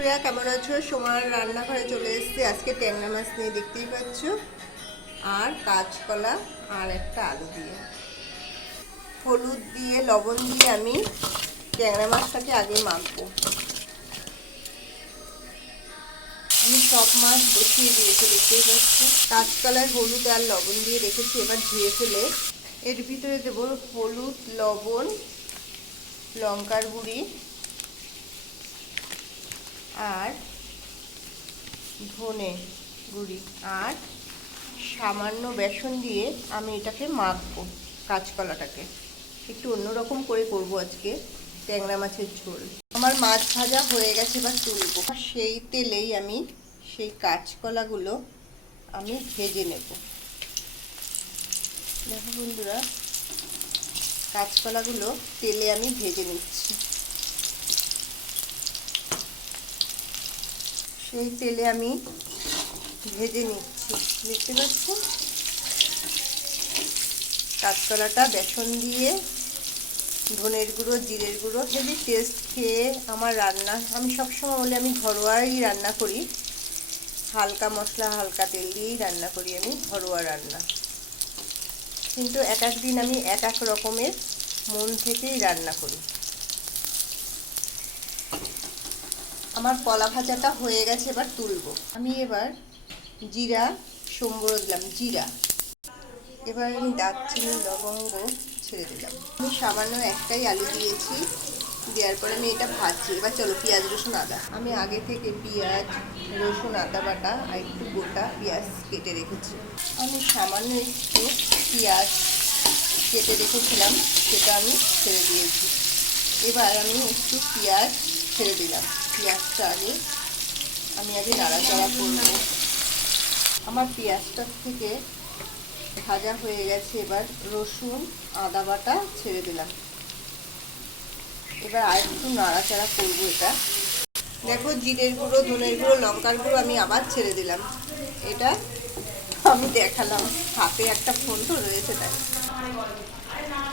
কেমন আছো? সময় রান্নাঘরে চলে এসেছি। আজকে ট্যাংরা মাছ নিয়ে দেখতেই পাচ্ছ। আর কাঁচকলা আর একটা আলু দিয়ে। হলুদ দিয়ে, লবণ দিয়ে আমি ট্যাংরা মাছটাকে আগে মাখবো। আমি সব মাছ বসিয়ে দিয়েছি, দেখতেই পাচ্ছ। কাঁচকলায় হলুদ আর লবণ দিয়ে রেখেছি, এবার ধুয়ে ফেলে এর ভিতরে দেবো হলুদ, লবণ, লঙ্কার গুঁড়ি আর ধনে গুঁড়ি আর সামান্য বেসন দিয়ে আমি এটাকে মাখবো কাঁচকলাটাকে। একটু অন্যরকম করে করব আজকে ট্যাংরা মাছের ঝোল। আমার মাছ ভাজা হয়ে গেছে এবার তুলবো। সেই তেলেই আমি সেই কাঁচকলাগুলো আমি ভেজে নেব। দেখো বন্ধুরা, কাঁচকলাগুলো তেলে আমি ভেজে নিচ্ছি। সেই তেলে আমি ভেজে নিচ্ছি। দেখতে পাচ্ছ কাঁচকলাটা বেসন দিয়ে, ধনের গুঁড়ো, জিরের গুঁড়ো হেভি টেস্ট খেয়ে আমার রান্না, আমি সবসময় বলে আমি ঘরোয়াই রান্না করি। হালকা মশলা, হালকা তেল দিয়েই রান্না করি আমি ঘরোয়া রান্না। কিন্তু এক এক দিন আমি এক এক রকমের মন থেকেই রান্না করি। আমার কলা ভাজাটা হয়ে গেছে, এবার তুলবো। আমি এবার জিরা, সম্বর দিলাম, জিরা। এবার আমি দারচিনি, লবঙ্গ ছেড়ে দিলাম। আমি সামান্য একটাই আলু দিয়েছি, দেওয়ার পরে আমি এটা ভাজছি এবার চলো, পেঁয়াজ, রসুন, আদা। আমি আগে থেকে পেঁয়াজ, রসুন, আদা বাটা আর একটু গোটা পেঁয়াজ কেটে রেখেছি। আমি সামান্য একটু পেঁয়াজ কেটে রেখেছিলাম, সেটা আমি ছেড়ে দিয়েছি। এবার আমি একটু পেঁয়াজ ছেড়ে দিলাম। পেঁয়াজটা আগে। আমি আগে নাড়াচাড়া করব। আমার পেঁয়াজটার থেকে ভাজা হয়ে গেছে এবার রসুন, আদা বাটা ছেড়ে দিলাম। এবার আর একটু নাড়াচাড়া করব এটা। দেখো জিরের গুঁড়ো, ধনের গুঁড়ো, লঙ্কার গুঁড়ো আমি আবার ছেড়ে দিলাম। এটা আমি দেখালাম। হাতে একটা ফোন তো রয়েছে তাই।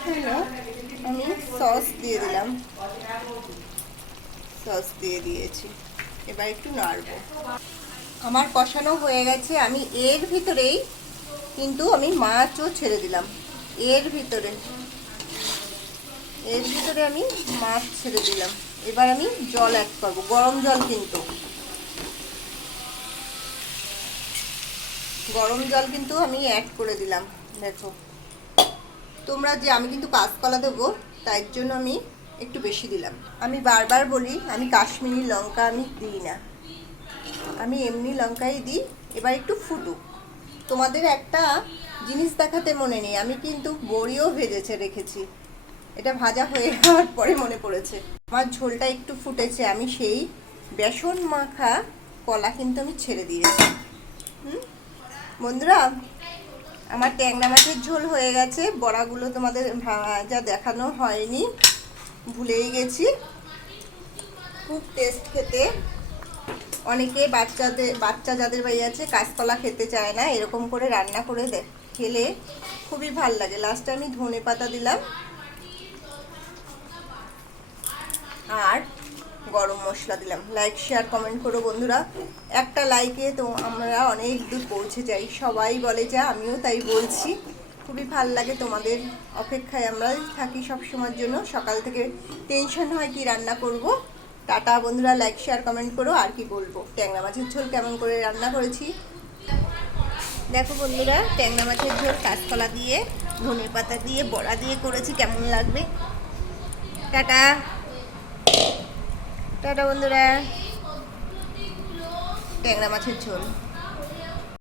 হ্যালো, আমি সস দিয়ে দিলাম। সস দিয়ে দিয়েছি। এবার একটু নাড়বো। আমার কষানো হয়ে গেছে। আমি এর ভিতরেই কিন্তু আমি মাছও ছেড়ে দিলাম। এর ভিতরে। এর ভিতরে আমি মাছ ছেড়ে দিলাম। এবার আমি জল অ্যাড করব। গরম জল কিন্তু। গরম জল কিন্তু আমি অ্যাড করে দিলাম। দেখো। তোমরা যে, আমি কিন্তু কাঁচকলা দেবো, তাই জন্য আমি একটু বেশি দিলাম। আমি বারবার বলি, আমি কাশ্মীরি লঙ্কা আমি দিই না। আমি এমনি লঙ্কাই দিই, এবার একটু ফুটুক। তোমাদের একটা জিনিস দেখাতে মনে নেই, আমি কিন্তু বড়িও ভেজেছে, রেখেছি। এটা ভাজা হয়ে যাওয়ার পরে মনে পড়েছে। আমার ঝোলটা একটু ফুটেছে, আমি সেই বেসন মাখা কলা কিন্তু আমি ছেড়ে দিয়েছি। হুম? বন্ধুরা, আমার ট্যাংরা মাছের ঝোল হয়ে গেছে, বড়াগুলো তোমাদের যা দেখানো হয়নি। ভুলেই গেছি। খুব টেস্ট খেতে। অনেকে বাচ্চাদের বাচ্চা যাদের বাড়ি আছে, কাঁচকলা খেতে চায় না, এরকম করে রান্না করে খেলে খুবই ভালো লাগে। লাস্টে আমি ধনে পাতা দিলাম। আর গরম মশলা দিলাম। লাইক শেয়ার কমেন্ট করো বন্ধুরা। একটা লাইকে তো আমরা অনেক দূর পৌঁছে যাই। সবাই বলে যা, আমিও তাই বলছি। খুবই ভালো লাগে তোমাদের অপেক্ষায়। আমরা থাকি সব সময়ের জন্য। সকাল থেকে টেনশন হয় কি রান্না করব। টাটা বন্ধুরা লাইক শেয়ার কমেন্ট করো। আর কি বলব? ট্যাংরা মাছের ঝোল কেমন করে রান্না করেছি? দেখো বন্ধুরা, ট্যাংরা মাছের ঝোল কাঁচকলা দিয়ে ধনে পাতা দিয়ে, বড়া দিয়ে করেছি। কেমন লাগবে? টাটা। টাটা বন্ধুরা। ট্যাংরা মাছের ঝোল।